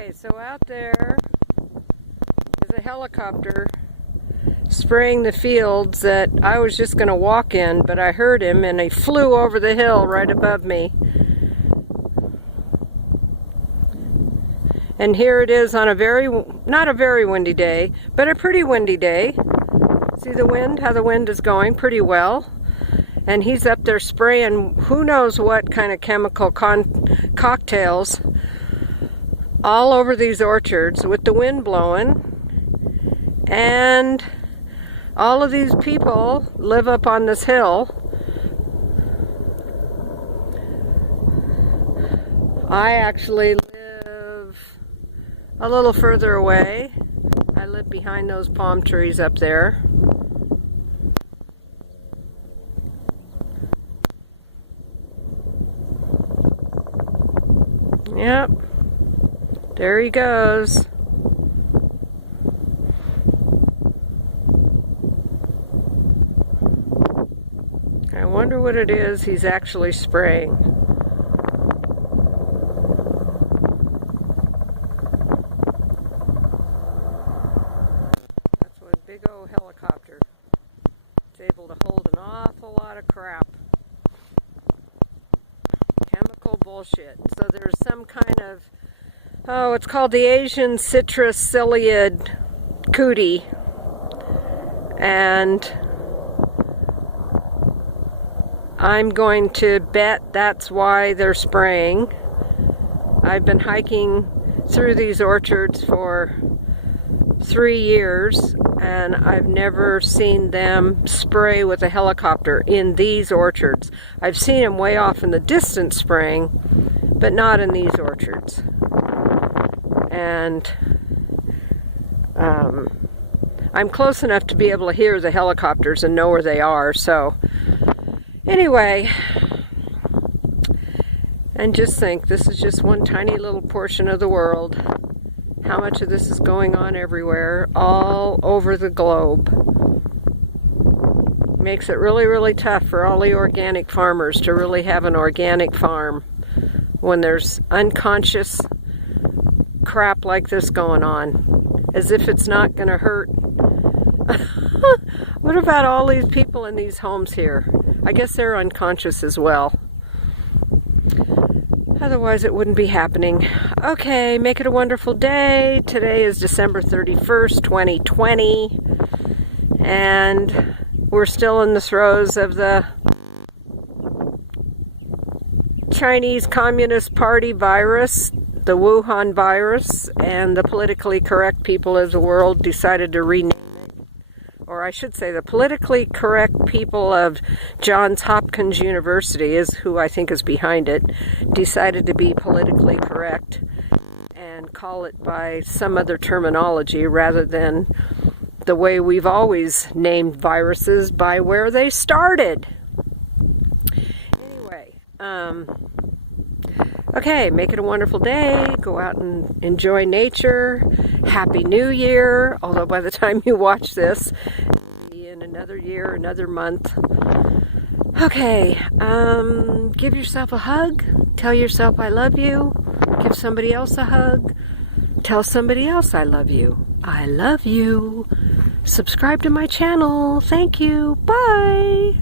Okay, so out there is a helicopter spraying the fields that I was just going to walk in, but I heard him and he flew over the hill right above me. And here it is on a not a very windy day, but a pretty windy day. See the wind, how the wind is going pretty well. And he's up there spraying who knows what kind of chemical cocktails all over these orchards with the wind blowing. And all of these people live up on this hill. I actually live a little further away. I live behind those palm trees up there. Yep, there he goes. I wonder what it is he's actually spraying. That's one big old helicopter. It's able to hold an awful lot of crap. Chemical bullshit. So there's some kind of, oh, it's called the Asian citrus psyllid cootie. And I'm going to bet that's why they're spraying. I've been hiking through these orchards for 3 years and I've never seen them spray with a helicopter in these orchards. I've seen them way off in the distance spraying, but not in these orchards. And I'm close enough to be able to hear the helicopters and know where they are, so anyway, and just think, this is just one tiny little portion of the world. How much of this is going on everywhere, all over the globe. Makes it really, really tough for all the organic farmers to really have an organic farm when there's unconscious crap like this going on. As if it's not going to hurt. What about all these people in these homes here? I guess they're unconscious as well. Otherwise it wouldn't be happening. Okay, make it a wonderful day. Today is December 31st, 2020. And we're still in the throes of the Chinese Communist Party virus, the Wuhan virus, and the politically correct people of the world decided to rename it. Or I should say the politically correct people of Johns Hopkins University is who I think is behind it, decided to be politically correct and call it by some other terminology rather than the way we've always named viruses, by where they started. Anyway, okay, make it a wonderful day. Go out and enjoy nature. Happy New Year. Although by the time you watch this, it'll be in another year, another month. Okay, give yourself a hug. Tell yourself I love you. Give somebody else a hug. Tell somebody else I love you. I love you. Subscribe to my channel. Thank you. Bye.